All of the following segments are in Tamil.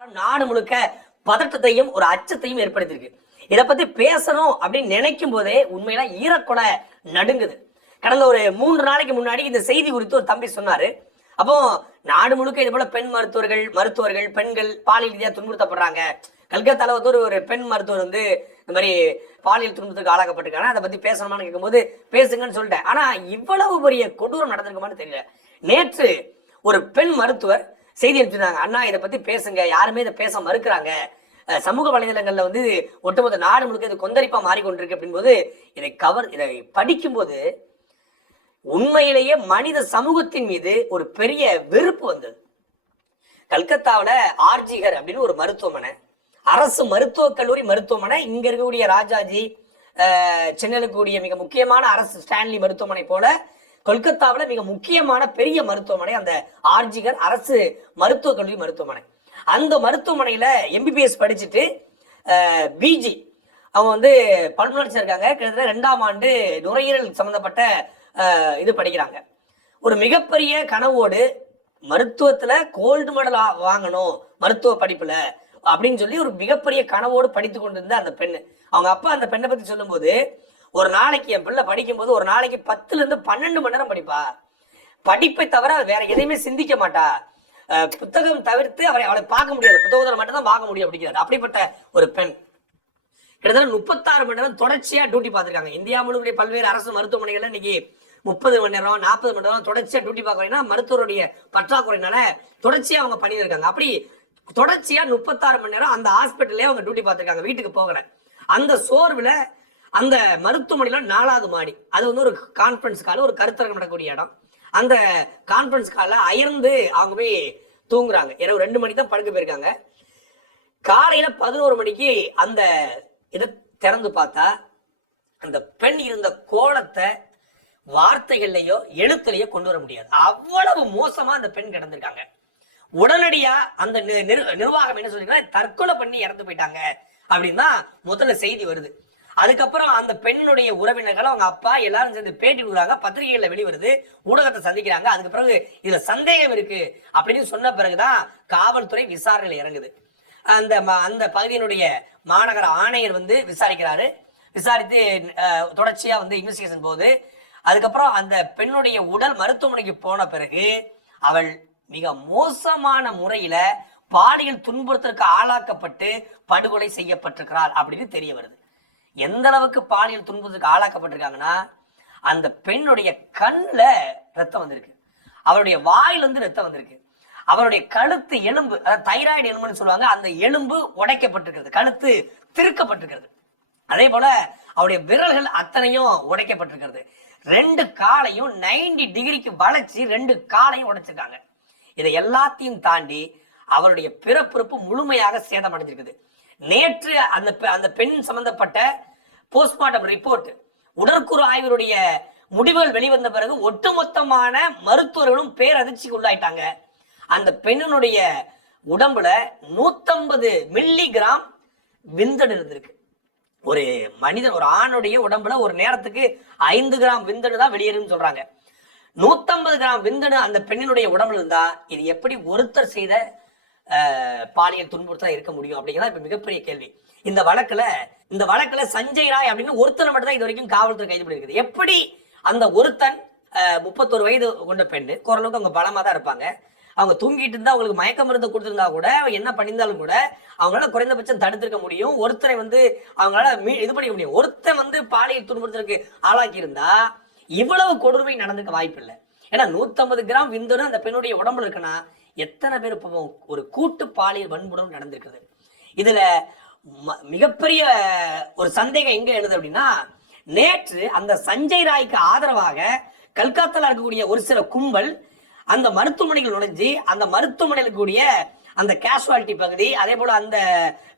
நாடு முழுக்க பதட்டத்தையும் ஒரு அச்சத்தையும் ஏற்படுத்தியிருக்கு. இதை பத்தி பேசணும் அப்படின்னு நினைக்கும் போதே உண்மையில ஈரக்கொலை நடுங்குது. கடந்த ஒரு 3 நாளைக்கு முன்னாடி இந்த செய்தி குறித்து ஒரு தம்பி சொன்னாரு. அப்போ நாடு முழுக்க இது போல பெண் மருத்துவர்கள் பெண்கள் பாலியல் ரீதியா துன்புறுத்தப்படுறாங்க. கல்கத்தால வந்து ஒரு பெண் மருத்துவர் வந்து இந்த மாதிரி பாலியல் துன்பத்துக்கு ஆளாக்கப்பட்டிருக்காங்க, அதை பத்தி பேசணுமான்னு கேட்கும்போது பேசுங்கன்னு சொல்லிட்டேன். ஆனா இவ்வளவு பெரிய கொடூரம் நடந்திருக்குமான்னு தெரியல. நேற்று ஒரு பெண் மருத்துவர் செய்தி அனுப்பிச்சிருந்தாங்க, அண்ணா இதை பத்தி பேசுங்க, யாருமே இதை பேச மறுக்கிறாங்க, சமூக வலைதளங்கள்ல வந்து ஒட்டுமொத்த நாடு முழுக்க இது கொந்தளிப்பா மாறிக்கொண்டிருக்கு அப்படின்போது இதை படிக்கும்போது உண்மையிலேயே மனித சமூகத்தின் மீது ஒரு பெரிய வெறுப்பு வந்தது. கல்கத்தாவில் ஆர்ஜிகர் அப்படின்னு ஒரு மருத்துவமனை, அரசு மருத்துவக் கல்லூரி மருத்துவமனை, இங்க இருக்கக்கூடிய ராஜாஜி, சென்னையில் இருக்கக்கூடிய மிக முக்கியமான அரசு ஸ்டான்லி மருத்துவமனை போல கொல்கத்தாவில் மிக முக்கியமான பெரிய மருத்துவமனை அந்த ஆர்ஜிகர் அரசு மருத்துவக் கல்லூரி மருத்துவமனை. அந்த மருத்துவமனையில எம்பிபிஎஸ் படிச்சுட்டு பிஜி அவங்க வந்து பல்மனர்ஸ் இருக்காங்க. கிட்டத்தட்ட 2ஆம் ஆண்டு நுரையீரல் சம்பந்தப்பட்ட இது படிக்கிறாங்க. ஒரு மிகப்பெரிய கனவோடு மருத்துவத்துல கோல்டு மெடல் வாங்கணும் மருத்துவ படிப்புல அப்படின்னு சொல்லி ஒரு மிகப்பெரிய கனவோடு படித்து கொண்டிருந்த அந்த பெண்ணு, அவங்க அப்பா அந்த பெண்ணை பத்தி சொல்லும் போது, ஒரு நாளைக்கு என் பிள்ளை படிக்கும் போது ஒரு நாளைக்கு 10 to 12 மணி நேரம் படிப்பா, படிப்பை தவிர வேற எதையுமே சிந்திக்க மாட்டா, புத்தகம் தவிர்த்து அவளை பார்க்க முடியாது, புத்தகத்தில் மட்டும்தான் பார்க்க முடியும் அப்படிங்கிறாரு. அப்படிப்பட்ட ஒரு பெண் கிட்டத்தட்ட 36 மணி நேரம் தொடர்ச்சியா டியூட்டி பார்த்துருக்காங்க. இந்தியா முழுவதுடைய பல்வேறு அரசு மருத்துவமனைகள்ல இன்னைக்கு 30 மணி நேரம் 40 மணி நேரம் தொடர்ச்சியா டியூட்டி பார்க்கறீங்கன்னா மருத்துவருடைய பற்றாக்குறையினால தொடர்ச்சியா அவங்க பண்ணியிருக்காங்க. அப்படி தொடர்ச்சியா 36 மணி நேரம் அந்த ஹாஸ்பிட்டல்லே அவங்க டியூட்டி பார்த்துருக்காங்க, வீட்டுக்கு போகல. அந்த சோர்வுல அந்த மருத்துவமனையில 4வது மாடி, அது வந்து ஒரு கான்பரன்ஸ் கால், ஒரு கருத்தரங்கம் நடக்கக்கூடிய இடம். அந்த கான்பரன்ஸ் கால அயர்ந்து அவங்க போய் தூங்குறாங்க. இரவு 2 மணிக்கு தான் படுக்க போயிருக்காங்க. காலையில 11 மணிக்கு அந்த இதை திறந்து பார்த்தா அந்த பெண் இருந்த கோலத்தை வார்த்தைகள்லயோ எழுத்துலயோ கொண்டு வர முடியாது. அவ்வளவு மோசமா அந்த பெண் கிடந்திருக்காங்க. உடனடியா அந்த நிர்வாகம் என்ன சொல்லிருக்காங்க, தற்கொலை பண்ணி இறந்து போயிட்டாங்க அப்படின்னு தான் முதல்ல செய்தி வருது. அதுக்கப்புறம் அந்த பெண்ணுடைய உறவினர்கள், அவங்க அப்பா எல்லாரும் சேர்ந்து பேட்டி கொடுக்குறாங்க, பத்திரிகைகள்ல வெளிவருது, ஊடகத்தை சந்திக்கிறாங்க. அதுக்கு பிறகு இதுல சந்தேகம் இருக்கு அப்படின்னு சொன்ன பிறகுதான் காவல்துறை விசாரணையில் இறங்குது. அந்த பகுதியினுடைய மாநகர ஆணையர் வந்து விசாரிக்கிறாரு. விசாரித்து தொடர்ச்சியா வந்து இன்வெஸ்டிகேஷன் போகுது. அதுக்கப்புறம் அந்த பெண்ணுடைய உடல் மருத்துவமனைக்கு போன பிறகு அவள் மிக மோசமான முறையில பாலியல் துன்புறுத்தலுக்கு ஆளாக்கப்பட்டு படுகொலை செய்யப்பட்டிருக்கிறாள் அப்படின்னு தெரிய வருது. எந்த அளவுக்கு பாலியல் துன்புறுத்தலுக்கு ஆளாக்கப்பட்டிருக்காங்கன்னா, அந்த பெண்ணுடைய கண்ணுல ரத்தம் வந்திருக்கு, அவருடைய வாயிலிருந்து ரத்தம் வந்திருக்கு, அவருடைய கழுத்து எலும்பு, அதாவது தைராய்டு எலும்புன்னு சொல்லுவாங்க, அந்த எலும்பு உடைக்கப்பட்டிருக்கிறது, கழுத்து திருக்கப்பட்டிருக்கிறது. அதே போல அவருடைய விரல்கள் அத்தனையும் உடைக்கப்பட்டிருக்கிறது. 2 காலையும் 90 டிகிரிக்கு வளைச்சு 2 காலையும் உடைச்சிருக்காங்க. இதை எல்லாத்தையும் தாண்டி அவருடைய பிறப்புறுப்பு முழுமையாக சேதமடைஞ்சிருக்குது. நேற்று அந்த பெண் சம்பந்தப்பட்ட போஸ்ட்மார்ட்டம் ரிப்போர்ட், உடற்கூறு ஆய்வருடைய முடிவுகள் வெளிவந்த பிறகு ஒட்டுமொத்தமான மருத்துவர்களும் பேரதிர்ச்சிக்கு உள்ளாயிட்டாங்க. அந்த பெண்ணினுடைய உடம்புல 150 மில்லிகிராம் விந்தணு இருந்திருக்கு. ஒரு மனிதன், ஒரு ஆணுடைய உடம்புல ஒரு நேரத்துக்கு 5 கிராம் விந்தணு தான் வெளியேறுன்னு சொல்றாங்க. 150 கிராம் விந்தணு அந்த பெண்ணினுடைய உடம்புல இருந்தா இது எப்படி ஒருத்தர் செய்த பாலியல் துன்புறுத்தலா இருக்க முடியும் அப்படிங்கிறதா இப்ப மிகப்பெரிய கேள்வி. இந்த வழக்குல சஞ்சய் ராய் அப்படின்னு ஒருத்தனை மட்டும் தான் இது வரைக்கும் காவல்துறை கைது பண்ணிருக்குது. எப்படி அந்த ஒருத்தன் 31 வயது கொண்ட பெண்ணு, ஓரளவுக்கு அவங்க பலமா தான் இருப்பாங்க, அவங்க தூங்கிட்டு இருந்தா அவங்களுக்கு மயக்க மருந்து கொடுத்திருந்தா கூட, என்ன பண்ணியிருந்தாலும் கூட அவங்களால குறைந்தபட்சம் தடுத்திருக்க முடியும், ஒருத்தரை வந்து அவங்களால இது பண்ணிக்க முடியும். ஒருத்தன் வந்து பாலியல் துன்புறுத்தலுக்கு ஆளாக்கி இருந்தா இவ்வளவு கொடுமை நடந்திருக்க வாய்ப்பு இல்லை. ஏன்னா 150 கிராம் விந்தணு அந்த பெண்ணுடைய உடம்புல இருக்குன்னா எத்தனை பேர் ஒரு கூட்டு பாலியல் வன்முறை நடந்திருக்குது. இதுல மிகப்பெரிய ஒரு சந்தேகம் எங்க எழுது அப்படின்னா, நேற்று அந்த சஞ்சய் ராய்க்கு ஆதரவாக கல்கத்தால இருக்கக்கூடிய ஒரு சில கும்பல் அந்த மருத்துவமனைகள் நுழைஞ்சு அந்த மருத்துவமனையில் இருக்கக்கூடிய அந்த கேஷுவாலிட்டி பகுதி, அதே போல அந்த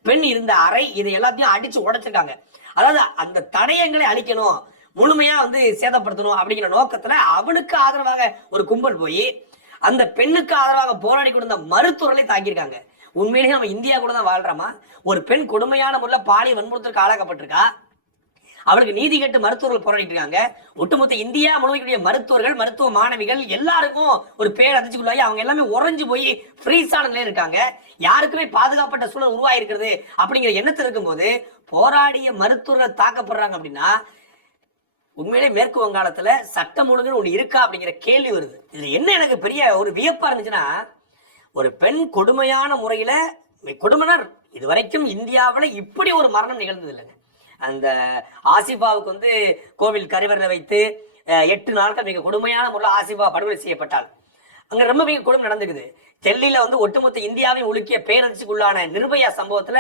பெண் இருந்த அறை, இதை எல்லாத்தையும் அடிச்சு உடைச்சிருக்காங்க. அதாவது அந்த தடயங்களை அழிக்கணும், முழுமையா வந்து சேதப்படுத்தணும் அப்படிங்கிற நோக்கத்துல அவனுக்கு ஆதரவாக ஒரு கும்பல் போய் அந்த பெண்ணுக்கு ஆதரவாக போராடி கொடுத்த மருத்துவர்களை தாக்கியிருக்காங்க. உண்மையிலேயே நம்ம இந்தியா கூட தான் வாழ்றோமா? ஒரு பெண் கொடுமையான முறையில் பாலியல் வன்முறுத்தலுக்கு ஆளாக்கப்பட்டிருக்கா, அவளுக்கு நீதி கேட்டு மருத்துவர்கள் போராடிட்டு இருக்காங்க. ஒட்டுமொத்த இந்தியா முழுமைக்குரிய மருத்துவர்கள், மருத்துவ மாணவிகள் எல்லாருக்கும் ஒரு பேர் அதிர்ச்சிக்குள்ளாகி அவங்க எல்லாமே உறைஞ்சு போய் ஃப்ரீஸான நிலையில இருக்காங்க. யாருக்குமே பாதுகாப்பட்ட சூழல் உருவாயிருக்கிறது அப்படிங்கிற எண்ணத்தில் இருக்கும்போது போராடிய மருத்துவர்கள் தாக்கப்படுறாங்க அப்படின்னா உண்மையிலே மேற்கு வங்காளத்துல சட்டம் ஒழுங்குன்னு ஒண்ணு இருக்கா அப்படிங்கிற கேள்வி வருது. இதுல என்ன எனக்கு பெரிய ஒரு வியப்பா இருந்துச்சுன்னா, ஒரு பெண் கொடுமையான முறையில கொடுமனர் இதுவரைக்கும் இந்தியாவில் இப்படி ஒரு மரணம் நிகழ்ந்தது இல்லைங்க. அந்த ஆசிஃபாவுக்கு வந்து கோவில் கருவறையில் வைத்து 8 நாட்கள் மிக கொடுமையான முறையில் ஆசிஃபா படுகொலை செய்யப்பட்டாள். அங்க ரொம்ப மிக கொடுமை நடந்துக்குது. டெல்லியில வந்து ஒட்டுமொத்த இந்தியாவையும் உலுக்கிய பேரதிர்ச்சிக்குள்ளான நிர்பயா சம்பவத்துல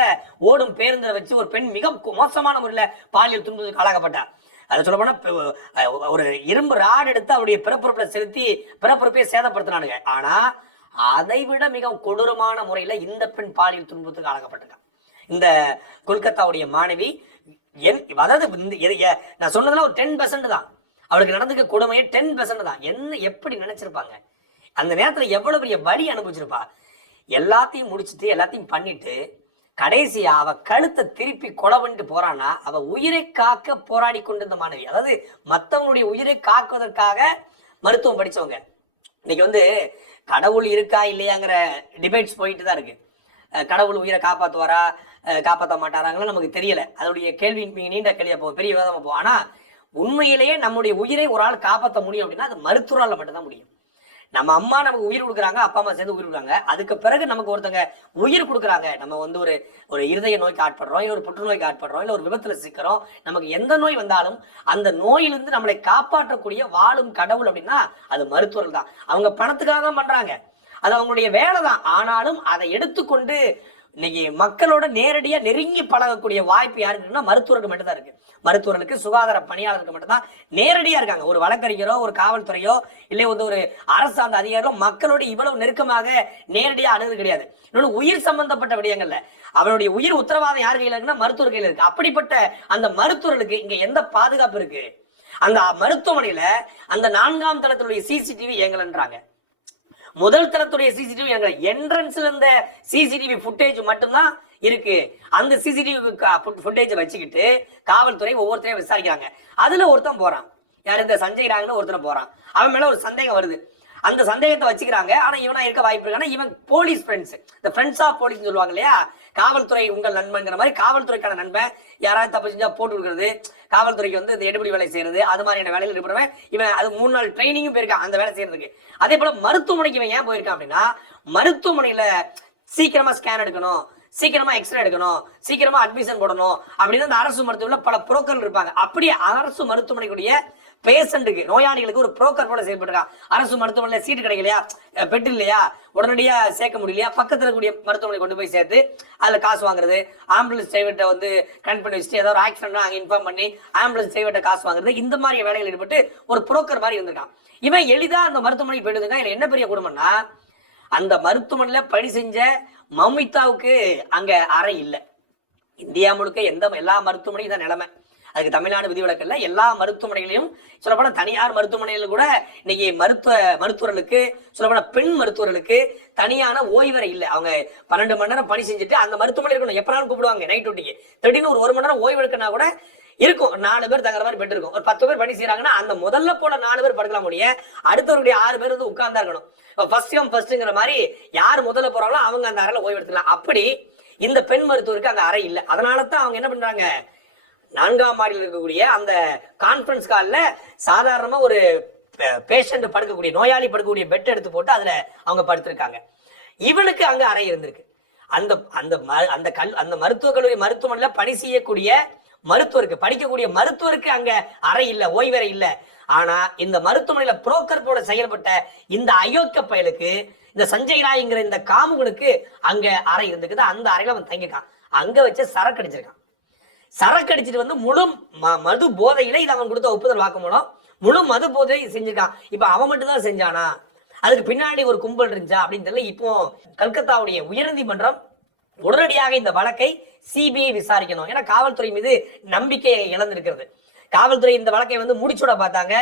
ஓடும் பேருந்தில் வச்சு ஒரு பெண் மிக மோசமான முறையில பாலியல் துன்புறுத்தலுக்கு ஆளாக்கப்பட்டார். அதை சொல்ல போனா ஒரு இரும்பு ராடு எடுத்து அவருடைய பிறப்புறுப்புல செலுத்தி பிறப்புறுப்பையை சேதப்படுத்தினானுங்க. ஆனா அதை விட மிக கொடூரமான முறையில இந்த பெண் பாலியல் துன்புறுத்தலுக்கு ஆளாக்கப்பட்டிருக்காங்க. இந்த கொல்கத்தாவுடைய மாணவி அதாவது நான் சொன்னதுல ஒரு 10% தான் அவளுக்கு நடந்துக்க கொடுமையே 10% தான். என்ன எப்படி நினைச்சிருப்பாங்க அந்த நேரத்துல, எவ்வளவு பெரிய வழி அனுபவிச்சிருப்பா. எல்லாத்தையும் முடிச்சுட்டு எல்லாத்தையும் பண்ணிட்டு கடைசியா அவ கழுத்தை திருப்பி கொலை பண்ணிட்டு போறான்னா அவ உயிரை காக்க போராடி கொண்டிருந்த மாணவி. அதாவது மத்தவங்களுடைய உயிரை காக்குவதற்காக மருத்துவம் படிச்சவங்க. இன்னைக்கு வந்து கடவுள் இருக்கா இல்லையாங்கிற டிபேட்ஸ் போயிட்டு தான் இருக்கு. கடவுள் உயிரை காப்பாற்றுவாரா காப்பாற்ற மாட்டாராங்களோ நமக்கு தெரியல. அதோடைய கேள்வி நீண்ட கேள்வியா போகும், பெரிய விவாதமா போகும். ஆனா உண்மையிலேயே நம்முடைய உயிரை ஒரு ஆள் காப்பாற்ற முடியும் அப்படின்னா அது மருத்துவரால் மட்டும்தான் முடியும். நம்ம அம்மா நமக்கு உயிர் கொடுக்குறாங்க, அப்பா அம்மா சேர்ந்து உயிர் கொடுக்குறாங்க. அதுக்கு பிறகு நமக்கு ஒருத்தங்க உயிர் கொடுக்குறாங்க. நம்ம வந்து ஒரு இருதய நோய்க்கு ஆட்படுறோம், இல்லை ஒரு புற்றுநோய்க்கு ஆட்படுறோம், இல்லை ஒரு விபத்துல சிக்கிறோம். நமக்கு எந்த நோய் வந்தாலும் அந்த நோயிலிருந்து நம்மளை காப்பாற்றக்கூடிய வாழும் கடவுள் அப்படின்னா அது மருத்துவர்கள் தான். அவங்க பணத்துக்காக தான் பண்றாங்க, அது அவங்களுடைய வேலை தான். ஆனாலும் அதை எடுத்துக்கொண்டு இன்னைக்கு மக்களோட நேரடியா நெருங்கி பழகக்கூடிய வாய்ப்பு யாருக்குன்னா மருத்துவருக்கு மட்டும்தான் இருக்கு. மருத்துவர்களுக்கு, சுகாதார பணியாளருக்கு மட்டும்தான் நேரடியா இருக்காங்க. ஒரு வழக்கறிஞரோ ஒரு காவல்துறையோ இல்லை வந்து ஒரு அரசாங்க அதிகாரியோ மக்களோட இவ்வளவு நெருக்கமாக நேரடியா அணுகு கிடையாது. இன்னொன்று உயிர் சம்பந்தப்பட்ட விடயங்கள்ல அவருடைய உயிர் உத்தரவாதம் யார் கையில இருக்குன்னா மருத்துவர் கையில இருக்கு. அப்படிப்பட்ட அந்த மருத்துவர்களுக்கு இங்க எந்த பாதுகாப்பு இருக்கு? அந்த மருத்துவமனையில அந்த 4ஆம் தளத்துடைய சிசிடிவி இயங்கலன்றாங்க. முதல் தளத்துடைய சிசிடிவி என்ட்ரன்ஸ்ல இருந்த சிசிடிவி ஃபுட்டேஜ் மட்டும்தான் இருக்கு. அந்த சிசிடிவி ஃபுட்டேஜ் வச்சுக்கிட்டு காவல்துறை ஒவ்வொருத்தரையும் விசாரிக்கிறாங்க. அதுல ஒருத்தன் போறான், யார் இந்த சஞ்சய் ராங்னு ஒருத்தனை போறான். அவன் மேல ஒரு சந்தேகம் வருது. அந்த சந்தேகத்தை வச்சுக்கிறாங்க. ஆனா இவனா இருக்க வாய்ப்பு இருக்கு. இவன் போலீஸ் ஃப்ரெண்ட்ஸ், இந்த ஃப்ரெண்ட்ஸ் ஆஃப் போலீஸ் சொல்லுவாங்க இல்லையா, காவல்துறை உங்கள் நண்பன்ங்கிற மாதிரி காவல்துறைக்கான நண்பன். யாராவது தப்பு செஞ்சா போட்டு கொடுக்கறது, காவல்துறைக்கு வந்து இந்த எடுபடி வேலை செய்யறது, அது மாதிரியான வேலையில் இருக்கிறவன் இவன். அது 3 நாள் ட்ரைனிங்கும் போயிருக்கான் அந்த வேலை செய்யறதுக்கு. அதே போல மருத்துவமனைக்கு இவன் ஏன் போயிருக்கான் அப்படின்னா, மருத்துவமனையில சீக்கிரமா ஸ்கேன் எடுக்கணும், சீக்கிரமா எக்ஸ்ரே எடுக்கணும், சீக்கிரமா அட்மிஷன் போடணும் அப்படின்னு அந்த அரசு மருத்துவமனையில் பல புரோக்கர்கள் இருப்பாங்க. அப்படியே அரசு மருத்துவமனைக்குரிய பேஷண்ட்டுக்கு, நோயாளிகளுக்கு ஒரு புரோக்கர் போல செயல்பட்டுருக்கான். அரசு மருத்துவமனையில் சீட்டு கிடைக்கலையா, பெட் இல்லையா, உடனடியா சேர்க்க முடியலையா, பக்கத்துல கூடிய மருத்துவமனை கொண்டு போய் சேர்த்து அதுல காசு வாங்குறது, ஆம்புலன்ஸ் டிரைவர்கிட்ட வந்து கனெக்ட் பண்ணி வச்சுட்டு ஏதாவது ஆக்சிடென்ட் அங்கே இன்ஃபார்ம் பண்ணி ஆம்புலன்ஸ் டிரைவர்கிட்ட காசு வாங்குறது, இந்த மாதிரி வேலைகள் ஈடுபட்டு ஒரு புரோக்கர் மாதிரி இருந்திருக்கான். இவன் எளிதா அந்த மருத்துவமனைக்கு போயிட்டு இருக்கான். இதுல என்ன பெரிய குடும்பம்னா, அந்த மருத்துவமனையில பணி செஞ்ச மமிதாவுக்கு அங்க அறை இல்லை. இந்தியா முழுக்க எல்லா மருத்துவமனையும் தான் நிலைமை. அதுக்கு தமிழ்நாடு விதிவிலக்கு இல்லை. எல்லா மருத்துவமனைகளையும் சொல்லப்போனா தனியார் மருத்துவமனைகள் கூட இன்னைக்கு மருத்துவர்களுக்கு சொல்லப்போனா பெண் மருத்துவர்களுக்கு தனியான ஓய்வறை இல்லை. அவங்க 12 மணி நேரம் பணி செஞ்சுட்டு அந்த மருத்துவமனை இருக்கணும். எப்பனாலும் கூப்பிடுவாங்க நைட் டியூட்டிக்கு. திடீர்னு ஒரு மணி நேரம் ஓய்வு எடுக்கனா கூட இருக்கும். 4 பேர் தங்குற மாதிரி பெட் இருக்கும். ஒரு 10 பேர் பணி செய்யறாங்கன்னா அந்த முதல்ல போல 4 பேர் படுக்கலாம் முடிய, அடுத்தவருடைய 6 பேர் வந்து உட்கார்ந்தா இருக்கணும். ஃபர்ஸ்ட் கம் ஃபர்ஸ்ட்ங்கிற மாதிரி யார் முதல்ல போறாங்களோ அவங்க அந்த அறையில ஓய்வு எடுத்துக்கலாம். அப்படி இந்த பெண் மருத்துவருக்கு அங்க அறை இல்லை. அதனால தான் அவங்க என்ன பண்றாங்க, 4ஆம் மாடியில் இருக்கக்கூடிய அந்த கான்ஃபரன்ஸ் கால்ல சாதாரணமா ஒரு பேஷண்ட் படுக்கக்கூடிய, நோயாளி படுக்கக்கூடிய பெட் எடுத்து போட்டு அதுல அவங்க படுத்திருக்காங்க. இவனுக்கு அங்க அறை இருந்திருக்கு. அந்த அந்த அந்த அந்த மருத்துவக் கல்லூரி மருத்துவமனையில பணி செய்யக்கூடிய மருத்துவருக்கு, படிக்கக்கூடிய மருத்துவருக்கு அங்க அறை இல்லை, ஓய்வறை இல்லை. ஆனா இந்த மருத்துவமனையில புரோக்கர் போல செயல்பட்ட இந்த அயோக்கிய பயலுக்கு, இந்த சஞ்சய் ராய்ங்கிற இந்த காமுகனுக்கு அங்க அறை இருந்துக்குது. அந்த அறையில அவன் தங்கிருக்கான். அங்க வச்சு சரக்கு அடிச்சிருக்கான். சரக்கு அடிச்சுட்டு வந்து முழு மது போதையில இது அவன் கொடுத்த ஒப்புதல் வாக்குமூலம், முழு மது போதை செஞ்சிருக்கான். இப்ப அவன் மட்டும் தான் செஞ்சானா, அதுக்கு பின்னாடி ஒரு கும்பல் இருந்துச்சா அப்படின்னு தெரியல. இப்போ கல்கத்தாவுடைய உயர்நீதிமன்றம் உடனடியாக இந்த வழக்கை சிபிஐ விசாரிக்கணும். ஏன்னா காவல்துறை மீது நம்பிக்கை இழந்திருக்கிறது. காவல்துறை இந்த வழக்கை வந்து முடிச்சுட பார்த்தாங்க,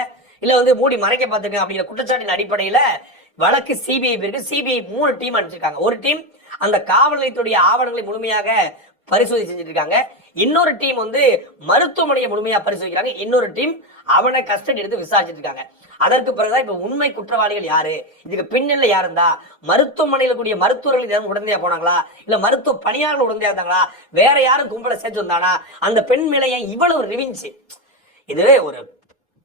இல்ல வந்து மூடி மறைக்க பார்த்துருக்காங்க அப்படிங்கிற குற்றச்சாட்டின் அடிப்படையில வழக்கு சிபிஐ போயிருக்கு. சிபிஐ 3 டீம் அனுப்பிச்சிருக்காங்க. ஒரு டீம் அந்த காவல் நிலையத்துடைய ஆவணங்களை முழுமையாக பரிசோதனை செஞ்சுட்டு இருக்காங்க. இன்னொரு டீம் வந்து மருத்துவமனையை முழுமையா பரிசோதிக்கிறாங்க. இன்னொரு டீம் அவனை கஸ்டடி எடுத்து விசாரிச்சுட்டு இருக்காங்க. அதற்கு பிறகுதான் இப்ப உண்மை குற்றவாளிகள் யாரு, இதுக்கு பின்னல்ல யாரு இருந்தா, மருத்துவமனையில கூடிய மருத்துவர்கள் உடனடியா போனாங்களா, இல்ல மருத்துவ பணியாளர்கள் உடனடியா இருந்தாங்களா, வேற யாரும் கும்பலை சேர்த்து வந்தானா, அந்த பெண் மேல இவ்வளவு ரிவிஞ்சு, இதுவே ஒரு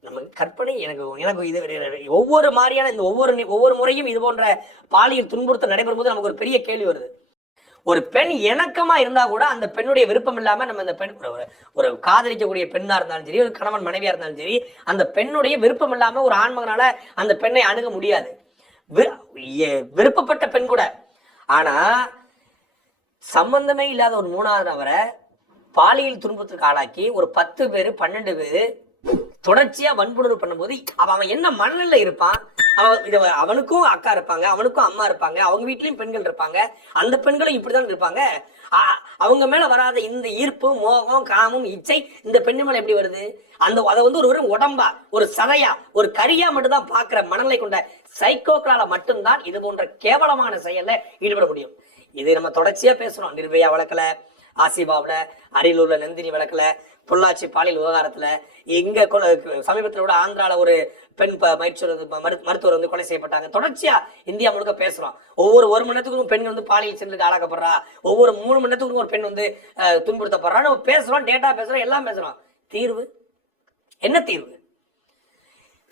நம்ம கற்பனை. எனக்கு இது ஒவ்வொரு மாதிரியான இந்த ஒவ்வொரு முறையும் இது போன்ற பாலியல் துன்புறுத்தல் நடைபெறும் போது நமக்கு ஒரு பெரிய கேள்வி வருது. ஒரு பெண் இணக்கமா இருந்தா கூட அந்த பெண்ணுடைய விருப்பம் இல்லாம நம்ம அந்த பெண் ஒரு காதலிக்கக்கூடிய பெண்ணா இருந்தாலும் சரி, ஒரு கணவன் மனைவியா இருந்தாலும் சரி, அந்த பெண்ணுடைய விருப்பம் இல்லாம ஒரு ஆண்மகனால அந்த பெண்ணை அணுக முடியாது. விருப்பப்பட்ட பெண் கூட. ஆனா சம்பந்தமே இல்லாத ஒரு 3வது நபரை பாலியல் துன்பத்துக்கு ஆளாக்கி ஒரு 10 பேரு 12 பேரு தொடர்ச்சியா வன்புணர்வு பண்ணும்போது அவன் என்ன மனநிலை இருப்பான்? அவனுக்கும் அக்கா இருப்பாங்க, அவனுக்கும் அம்மா இருப்பாங்க, அவங்க வீட்லயும் பெண்கள் இருப்பாங்க, அந்த பெண்களும் இப்படிதான் இருப்பாங்க. அவங்க மேல வராத இந்த ஈர்ப்பு, மோகம், காமம், இச்சை இந்த பெண்ணு மேல எப்படி வருது? அதை வந்து ஒரு உடம்பா, ஒரு சதையா, ஒரு கரியா மட்டும் தான் பாக்குற மனநிலை கொண்ட சைக்கோக்களால மட்டும்தான் இது போன்ற கேவலமான செயல்ல ஈடுபட முடியும். இது நம்ம தொடர்ச்சியா பேசணும். நிர்பயா வழக்குல, ஆசிபாவுல, அரியலூர்ல நந்தினி வழக்குல, பொள்ளாச்சி பாலியல் விவகாரத்துல, இங்க சமீபத்தில் கூட ஆந்திரால ஒரு பெண் மருத்துவர் வந்து கொலை செய்யப்பட்டாங்க. தொடர்ச்சியா இந்தியா முழுக்க பேசுறோம். ஒவ்வொரு 1 மணி நேரத்துக்கும் பெண் வந்து பாலியல் சென்றுக்கு ஆளாக்கப்படுறா, ஒவ்வொரு 3 மணி நேரத்துக்கும் ஒரு பெண் வந்து துன்புறுத்தப்படுறான்னு பேசுறோம், டேட்டா பேசுறோம், எல்லாம் பேசுறோம். தீர்வு என்ன? தீர்வு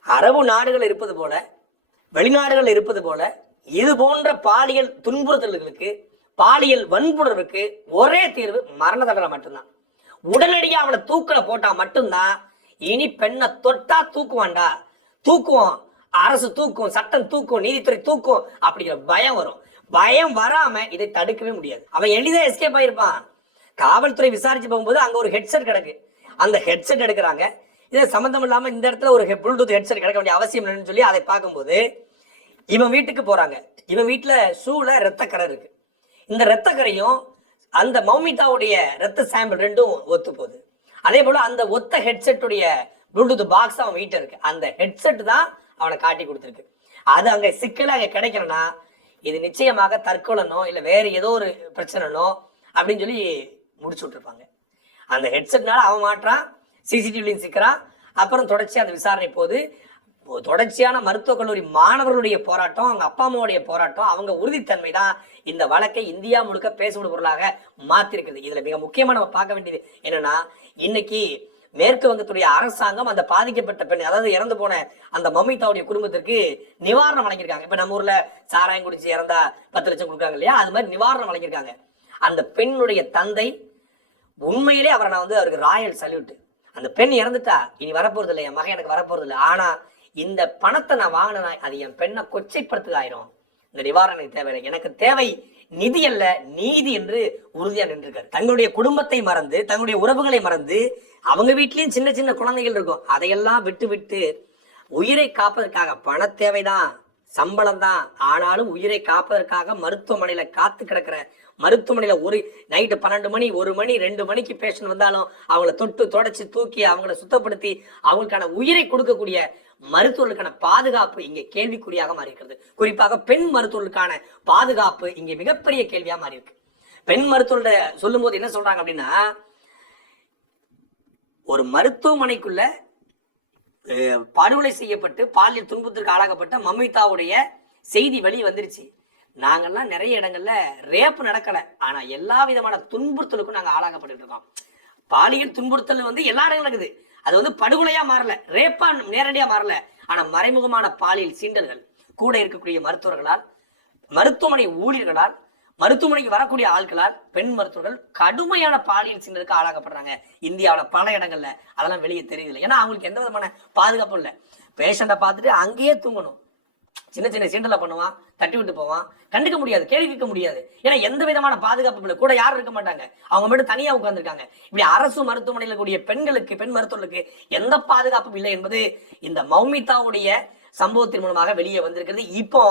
அரபு நாடுகள் இருப்பது போல, வெளிநாடுகள் இருப்பது போல இது போன்ற பாலியல் துன்புறுத்தல்களுக்கு, பாலியல் வன்புணர்வுக்கு ஒரே தீர்வு மரண தண்டனை மட்டும்தான். உடனடியா அவனை தூக்கல போட்டா மட்டும்தான் இனி பெண்ணை தொட்டா தூக்குவான்டா, தூக்குவோம், அரசு தூக்கும், சட்டம் தூக்கும், நீதித்துறை தூக்கும் அப்படிங்கிற பயம் வரும். பயம் வராம இதை தடுக்கவே முடியாது. அவன் எளிதா எஸ்கேப் ஆயிருப்பான். காவல்துறை விசாரிச்சு போகும்போது அங்க ஒரு ஹெட்செட் கிடக்கு, அந்த ஹெட்செட் எடுக்கிறாங்க. இதை சம்பந்தம் இல்லாம இந்த இடத்துல ஒரு ப்ளூடூத் ஹெட்செட் கிடைக்க வேண்டிய அவசியம் இல்லைன்னு சொல்லி அதை பார்க்கும்போது இவன் வீட்டுக்கு போறாங்க. இவன் வீட்டுல ஷூல ரத்தக்கரை இருக்கு. இந்த ரத்தக்கரையும் அந்த மௌமிதாவுடைய ரத்த சாம்பிள் ரெண்டும் ஒத்து போகுது. அதே போல அந்த ஒத்த ஹெட்செட்டுடைய ப்ளூடூத் பாக்ஸ் அவன் வீட்டுல இருக்கு. அந்த ஹெட்செட் தான் அவனை காட்டி கொடுத்துருக்கு. அது அங்க சிக்கல அங்க கிடைக்கணும்னா இது நிச்சயமாக தற்கொலைனோ இல்ல வேற ஏதோ ஒரு பிரச்சனைனோ அப்படின்னு சொல்லி முடிச்சு விட்டுருப்பாங்க. அந்த ஹெட்செட்னால அவன் மாற்றான், சிசிடிவிலையும் சிக்கிறான். அப்புறம் தொடர்ச்சியா அந்த விசாரணை போது தொடர்ச்சியான மருத்துவக் கல்லூரி மாணவர்களுடைய போராட்டம், அவங்க அப்பா அம்மாவுடைய போராட்டம், அவங்க உறுதித்தன்மை தான் இந்த வழக்கை இந்தியா முழுக்க பேசப்படும் பொருளாக மாத்திருக்குது. இதுல மிக முக்கியமா நம்ம பார்க்க வேண்டியது என்னன்னா, இன்னைக்கு மேற்கு வங்கத்துடைய அரசாங்கம் அந்த பாதிக்கப்பட்ட பெண், அதாவது இறந்து போன அந்த மமிதாவுடைய குடும்பத்திற்கு நிவாரணம் வழங்கியிருக்காங்க. இப்ப நம்ம ஊர்ல சாராயம் குடிச்சு இறந்தா 10 லட்சம் கொடுக்குறாங்க இல்லையா, அது மாதிரி நிவாரணம் வழங்கியிருக்காங்க. அந்த பெண்ணுடைய தந்தை உண்மையிலே அவரை நான் வந்து அவருக்கு ராயல் சல்யூட். அந்த பெண் இறந்துட்டா, இனி வரப்போறது இல்லை, என் மகன் எனக்கு வரப்போறது இல்லை, ஆனா இந்த பணத்தை நான் வாங்கினா அது என் பெண்ணை கொச்சைப்படுத்துது ஆயிரும். இந்த நிவாரணம் தேவையில்லை, எனக்கு தேவை நிதி அல்ல நீதி என்று உறுதியா நின்றுருக்காரு. தங்களுடைய குடும்பத்தை மறந்து, தங்களுடைய உறவுகளை மறந்து, அவங்க வீட்லயும் சின்ன சின்ன குழந்தைகள் இருக்கும், அதையெல்லாம் விட்டு விட்டு உயிரை காப்பதற்காக பண தேவைதான், சம்பளம் தான், ஆனாலும் உயிரை காப்பதற்காக மருத்துவமனையில காத்து கிடக்கிற, மருத்துவமனையில ஒரு நைட்டு 12 மணி 1 மணி 2 மணிக்கு பேஷண்ட் வந்தாலும் அவங்கள தொட்டு தொடச்சி தூக்கி அவங்கள சுத்தப்படுத்தி அவங்களுக்கான உயிரை கொடுக்கக்கூடிய மருத்துவர்களுக்கான பாதுகாப்பு இங்கே கேள்விக்குறியாக மாறி இருக்கிறது. குறிப்பாக பெண் மருத்துவர்களுக்கான பாதுகாப்பு இங்கே மிகப்பெரிய கேள்வியா மாறி இருக்கு. பெண் மருத்துவர்கள சொல்லும் போது என்ன சொல்றாங்க அப்படின்னா, ஒரு மருத்துவமனைக்குள்ள படுகொலை செய்யப்பட்டு பாலியல் துன்பத்திற்கு ஆளாகப்பட்ட மமிதாவுடைய செய்தி வெளியே வந்துருச்சு. நாங்கெல்லாம் நிறைய இடங்கள்ல ரேப் நடக்கல, ஆனா எல்லா விதமான துன்புறுத்தலுக்கும் நாங்க ஆளாகப்பட்டு இருக்கோம். பாலியல் துன்புறுத்தல் வந்து எல்லா இடங்களும் இருக்குது. அது வந்து படுகொலையா மாறல, ரேப்பா நேரடியா மாறல, ஆனா மறைமுகமான பாலியல் சீண்டல்கள் கூட இருக்கக்கூடிய மருத்துவர்களால், மருத்துவமனை ஊழியர்களால், மருத்துவமனைக்கு வரக்கூடிய ஆட்களால் பெண் மருத்துவர்கள் கடுமையான பாலியல் சீண்டலுக்கு ஆளாகப்படுறாங்க இந்தியாவில் பல இடங்கள்ல. அதெல்லாம் வெளியே தெரியுது. ஏன்னா அவங்களுக்கு எந்த விதமான பாதுகாப்பும் இல்லை. பேஷண்ட்டை பார்த்துட்டு அங்கேயே தூங்கணும், சின்ன சின்ன சீண்டலை பண்ணுவான், தட்டி விட்டு போவான், கண்டுக்க முடியாது, கேள்வி கேட்க முடியாது. ஏன்னா எந்த விதமான பாதுகாப்பு இல்லை, கூட யாரும் இருக்க மாட்டாங்க, அவங்க மட்டும் தனியா உட்கார்ந்துருக்காங்க. இப்படி அரசு மருத்துவமனையில் கூடிய பெண்களுக்கு, பெண் மருத்துவர்களுக்கு எந்த பாதுகாப்பும் இல்லை என்பது இந்த மௌமிதாவுடைய சம்பவத்தின் மூலமாக வெளியே வந்திருக்கிறது. இப்போ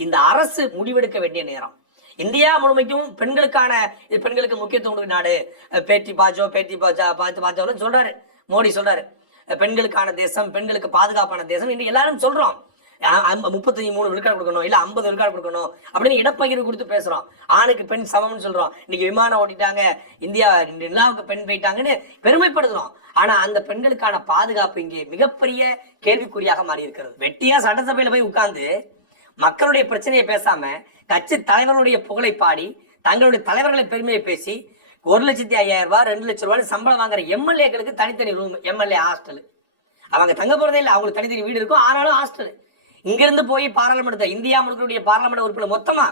இந்த அரசு முடிவெடுக்க வேண்டிய நேரம். இந்தியா முழுமைக்கும் பெண்களுக்கான, பெண்களுக்கு முக்கியத்துவம் நாடு, பேட்டி பாஜோ சொல்றாரு, மோடி சொல்றாரு, பெண்களுக்கான தேசம், பெண்களுக்கு பாதுகாப்பான தேசம் என்று எல்லாரும் சொல்றோம். 33 விழுக்காடு கொடுக்கணும், இல்ல 50 விழுக்காடு கொடுக்கணும் அப்படின்னு இடப்பகிர்வு கொடுத்து பேசுறோம். ஆணுக்கு பெண் சமம்னு சொல்றோம். இன்னைக்கு விமானம் ஓட்டிட்டாங்க, இந்தியா நிலாவுக்கு பெண் போயிட்டாங்கன்னு பெருமைப்படுத்துறோம். ஆனா அந்த பெண்களுக்கான பாதுகாப்பு இங்கே மிகப்பெரிய கேள்விக்குறியாக மாறி இருக்கிறது. வெட்டியா சட்டசபையில போய் உட்கார்ந்து மக்களுடைய பிரச்சனையை பேசாம கட்சி தலைவர்களுடைய புகழை பாடி தங்களுடைய தலைவர்களை பெருமையை பேசி 1,50,000 ரூபாய் 2,00,000 ரூபாய் சம்பளம் வாங்குற எம்எல்ஏக்களுக்கு தனித்தனி ரூம், எம்எல்ஏ ஹாஸ்டல். அவங்க தங்க போறதே இல்லை, அவங்களுக்கு தனித்தனி வீடு இருக்கும், ஆனாலும் ஹாஸ்டல். இங்கிருந்து போய் பாராளுமன்றத்தை, இந்தியா முழுக்க பாராளுமன்ற உறுப்பினர் மொத்தமா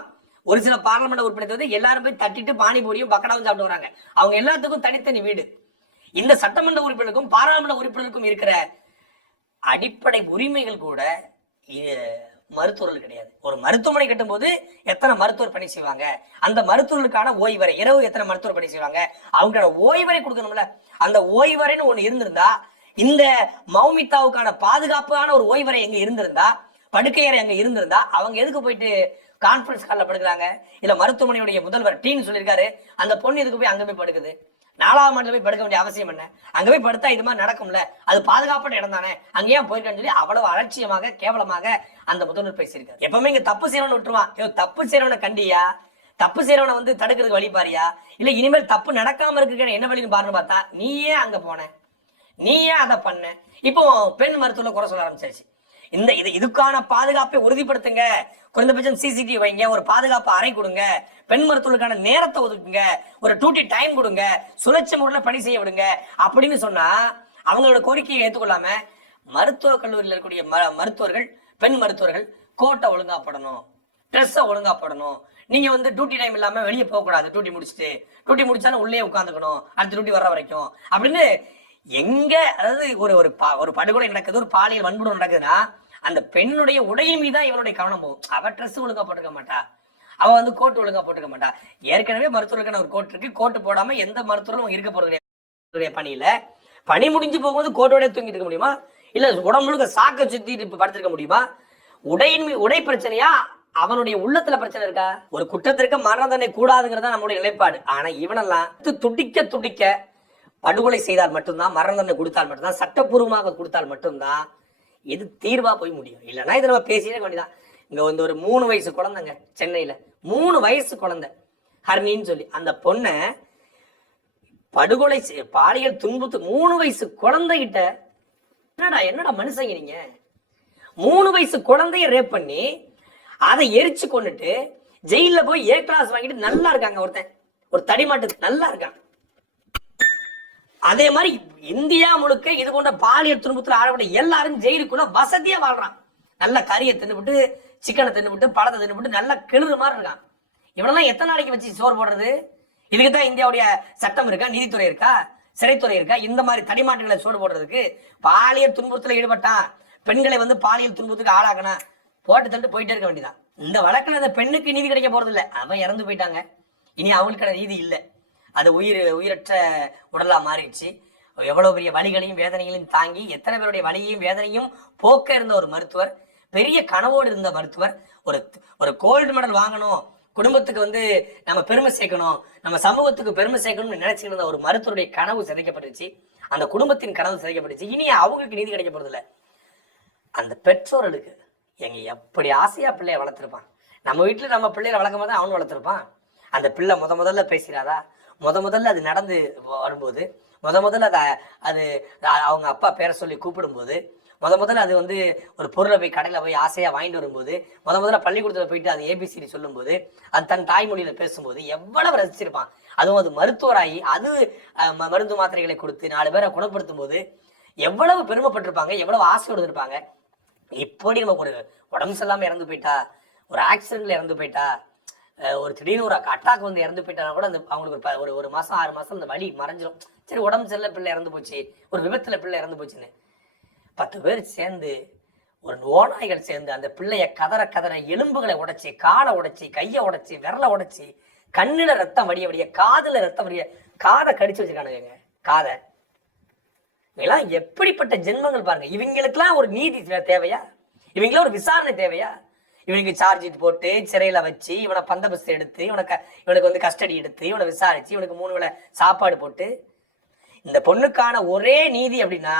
ஒரு சில பாராளுமன்ற உறுப்பினர் எல்லாரும் போய் தட்டிட்டு பானிபூரியும் பக்கடாவும் சாப்பிட்டு வராங்க. அவங்க எல்லாத்துக்கும் தனித்தனி வீடு. இந்த சட்டமன்ற உறுப்பினருக்கும் பாராளுமன்ற உறுப்பினருக்கும் இருக்கிற அடிப்படை உரிமைகள் கூட மருத்துவர்கள் கிடையாது. ஒரு மருத்துவமனை கட்டும் போது எத்தனை மருத்துவர் பணி செய்வாங்க, அந்த மருத்துவர்களுக்கான ஓய்வறை, இரவு எத்தனை மருத்துவர் பணி செய்வாங்க, அவங்களோட ஓய்வறை கொடுக்கணும்ல. அந்த ஓய்வறைன்னு ஒண்ணு இருந்திருந்தா, இந்த மௌமிதாவுக்கான பாதுகாப்பான ஒரு ஓய்வறை எங்க இருந்திருந்தா, படுக்கையறை அங்க இருந்திருந்தா, அவங்க எதுக்கு போயிட்டு கான்பரன்ஸ் காலில் படுக்கிறாங்க? இல்ல மருத்துவமனையுடைய முதல்வர் டீன்னு சொல்லியிருக்காரு, அந்த பொண்ணு எதுக்கு போய் அங்க போய் படுக்குது? 4ஆம் ஆண்டுல போய் படுக்க வேண்டிய அவசியம் என்ன? அங்க போய் படுத்தா இது மாதிரி நடக்கும்ல, அது பாதுகாப்பான இடம் தானே, அங்கேயே போயிருக்கான்னு சொல்லி அவ்வளவு அலட்சியமாக கேவலமாக அந்த முதல்வர் பேசியிருக்காரு. எப்பவுமே இங்க தப்பு செய்யறவனை விட்டுருவான். தப்பு செய்யறவனை கண்டியா, தப்பு செய்யறவனை வந்து தடுக்கிறதுக்கு வழி பாரியா, இல்ல இனிமேல் தப்பு நடக்காம இருக்கு என்ன வழின்னு பாருன்னு பார்த்தா, நீ ஏன் அங்க போன, நீ ஏன் அதை பண்ண? இப்போ பெண் மருத்துவ குறை சொல்ல ஆரம்பிச்சாச்சு. இதுக்கான பாதுகாப்பை உறுதிப்படுத்துங்க, குறைந்தபட்சம் சிசிடிவி வைங்க, ஒரு பாதுகாப்பு அறை கொடுங்க, பெண் மருத்துவர்களுக்கான நேரத்தை ஒதுக்குங்க, ஒரு டியூட்டி டைம் கொடுங்க, சுழற்சி முறையில் பணி செய்ய விடுங்க அப்படின்னு சொன்னா அவங்களோட கோரிக்கையை ஏற்றுக்கொள்ளாம மருத்துவ கல்லூரியில் இருக்கக்கூடிய மருத்துவர்கள், பெண் மருத்துவர்கள் கோட்டை ஒழுங்கா போடணும், ட்ரெஸ்ஸை ஒழுங்கா போடணும், நீங்க வந்து டியூட்டி டைம் இல்லாம வெளியே போகக்கூடாது, டியூட்டி முடிச்சுட்டு, டியூட்டி முடிச்சாலும் உள்ளே உட்காந்துக்கணும் அடுத்த டியூட்டி வர்ற வரைக்கும் அப்படின்னு. எங்க அதாவது ஒரு படுகொலை நடக்குது, ஒரு பாலியல் வன்முறை நடக்குதுன்னா அந்த பெண்ணுடைய உடையின் மீது தான் இவனுடைய கவனம் போகும். அவ ட்ரெஸ் ஒழுங்கா போட்டுக்க மாட்டா, அவ வந்து கோட்டு ஒழுங்கா போட்டுக்க மாட்டா. ஏற்கனவே மருத்துவர்களுக்கான ஒரு கோட் இருக்கு, கோட்டு போடாம எந்த மருத்துவரும் இருக்க போறது பணியில. பணி முடிஞ்சு போகும்போது கோட்டோட தூங்கிட்டு இருக்க முடியுமா? இல்ல உடம்பு முழுக்க சாக்க சுத்திட்டு படுத்திருக்க முடியுமா? உடை பிரச்சனையா, அவனுடைய உள்ளத்துல பிரச்சனை இருக்கா? ஒரு குற்றத்திற்கு மரண தண்டனை கூடாதுங்கிறதா நம்மளுடைய நிலைப்பாடு. ஆனா இவனெல்லாம் துடிக்க துடிக்க படுகொலை செய்தால் மட்டும்தான், மரண தண்டனை கொடுத்தால் மட்டும்தான், சட்டப்பூர்வமாக கொடுத்தால் மட்டும்தான் இது தீர்வா போய் முடியும். இல்லைன்னா இதை நம்ம பேசியே வேண்டியதான். இங்க வந்து ஒரு 3 வயசு குழந்தைங்க, சென்னையில 3 வயசு குழந்தை ஹர்னின்னு சொல்லி அந்த பொண்ணை படுகொலை பாலியல் துன்புத்து 3 வயசு குழந்தைகிட்ட என்னடா மனுஷங்க நீங்க? 3 வயசு குழந்தைய ரேப் பண்ணி அதை எரிச்சு கொண்டுட்டு ஜெயில போய் ஏ கிளாஸ் வாங்கிட்டு நல்லா இருக்காங்க. ஒருத்தன் ஒரு தடிமாட்டு நல்லா இருக்கான். அதே மாதிரி இந்தியா முழுக்க இது போன்ற பாலியல் துன்புத்துல ஆடப்பட்ட எல்லாரும் ஜெயிலுக்குள்ள வசதியா வாழ்றான். நல்ல கறியை தின்னுபிட்டு, சிக்கனை தின்னுபிட்டு, பழத்தை தின்னுபிட்டு நல்லா கிளறு மாதிரி இருக்கான். இவனெல்லாம் எத்தனை நாளைக்கு வச்சு சோறு போடுறது? இதுக்குதான் இந்தியாவுடைய சட்டம் இருக்கா, நீதித்துறை இருக்கா, சிறைத்துறை இருக்கா? இந்த மாதிரி தடிமாட்டுகளை சோறு போடுறதுக்கு. பாலியல் துன்புறுத்தல ஈடுபட்டான், பெண்களை வந்து பாலியல் துன்புறுத்துக்கு ஆளாகனா போட்டு தள்ளிட்டு போயிட்டே இருக்க வேண்டியதான். இந்த வழக்குல அந்த பெண்ணுக்கு நீதி கிடைக்க போறது இல்லை, அவன் இறந்து போயிட்டாங்க, இனி அவங்களுக்கான நீதி இல்லை. அது உயிரற்ற உடலா மாறிடுச்சு. எவ்வளவு பெரிய வலிகளையும் வேதனைகளையும் தாங்கி எத்தனை பேருடைய வலியையும் வேதனையும் போக்க இருந்த ஒரு மருத்துவர், பெரிய கனவோடு இருந்த மருத்துவர், ஒரு கோல்டு மெடல் வாங்கணும், குடும்பத்துக்கு வந்து நம்ம பெருமை சேர்க்கணும், நம்ம சமூகத்துக்கு பெருமை சேர்க்கணும்னு நினைச்சுட்டு இருந்த ஒரு மருத்துவருடைய கனவு சிதைக்கப்பட்டுச்சு. அந்த குடும்பத்தின் கனவு சிதைக்கப்பட்டுச்சு. இனி அவங்களுக்கு நீதி கிடைக்க போறது இல்லை. அந்த பெற்றோர்களுக்கு எங்க எப்படி ஆசையா பிள்ளைய வளர்த்துருப்பான். நம்ம வீட்டுல நம்ம பிள்ளைய வளர்க்கும் போது அவனு வளர்த்துருப்பான். அந்த பிள்ளை முதல்ல பேசிடாதா, முதல்ல அது நடந்து வரும்போது, முதல்ல அது அவங்க அப்பா பேரை சொல்லி கூப்பிடும்போது, முதல்ல அது வந்து ஒரு பொருளை போய் கடையில் போய் ஆசையா வாங்கிட்டு வரும்போது, முதல்ல பள்ளிக்கூடத்தில் போயிட்டு அது ஏபிசிடி சொல்லும் போது, அது தன் தாய்மொழியில பேசும்போது எவ்வளவு ரசிச்சிருப்பான். அதுவும் அது மருத்துவராகி அது மருந்து மாத்திரைகளை கொடுத்து 4 பேரை குணப்படுத்தும் போது எவ்வளவு பெருமைப்பட்டிருப்பாங்க, எவ்வளவு ஆசையோடு இருப்பாங்க. இப்படி நம்ம ஒரு உடம்பு சரியில்லாம இறந்து போயிட்டா, ஒரு ஆக்சிடென்ட்ல இறந்து போயிட்டா, ஒரு திடீர்னு ஒரு அட்டாக் வந்து இறந்து போயிட்டா கூட அந்த அவங்களுக்கு ஒரு மாசம் 6 மாசம் அந்த வலி மறைஞ்சிடும். சரி, உடம்பு சரியில்லை பிள்ளை இறந்து போச்சு, ஒரு விபத்துல பிள்ளை இறந்து போச்சுன்னு 10 பேர் சேர்ந்து, ஒரு ஓநாய்கள் சேர்ந்து அந்த பிள்ளைய கதற எலும்புகளை உடைச்சி, காலை உடைச்சி, கையை உடைச்சி, விரலை உடைச்சி, கண்ணுல ரத்தம் வடிய காதுல ரத்தம் வடிய, காதை கடிச்சு வச்சிருக்கானுங்க. காதை இதெல்லாம் எப்படிப்பட்ட ஜென்மங்கள் பாருங்க. இவங்களுக்கெல்லாம் ஒரு நீதி தேவையா? இவங்களாம் ஒரு விசாரணை தேவையா? இவனுக்கு சார்ஜ் போட்டு சிறையில வச்சு, இவனை பந்தபஸ்து எடுத்து, இவனுக்கு வந்து கஸ்டடி எடுத்து, இவனை விசாரிச்சு, இவனுக்கு 3 வேளை சாப்பாடு போட்டு, இந்த பொண்ணுக்கான ஒரே நீதி அப்படின்னா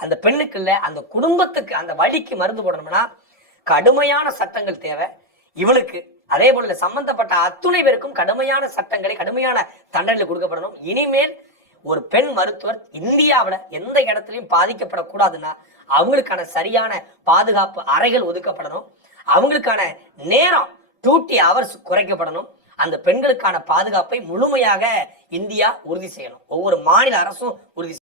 அந்த பெண்ணுக்கு இல்ல, அந்த குடும்பத்துக்கு அந்த வலிக்கு மருந்து போடணும்னா கடுமையான சட்டங்கள் தேவை இவளுக்கு. அதே போல சம்பந்தப்பட்ட அத்துணை பேருக்கும் கடுமையான சட்டங்களை, கடுமையான தண்டனைகள் கொடுக்கப்படணும். இனிமேல் ஒரு பெண் மருத்துவர் இந்தியாவில் எந்த இடத்துலையும் பாதிக்கப்படக்கூடாதுன்னா அவங்களுக்கான சரியான பாதுகாப்பு அறைகள் ஒதுக்கப்படணும். அவங்களுக்கான நேரம், டியூட்டி ஹவர்ஸ் குறைக்கப்படணும். அந்த பெண்களுக்கான பாதுகாப்பை முழுமையாக இந்தியா உறுதி செய்யணும். ஒவ்வொரு மாநில அரசும் உறுதி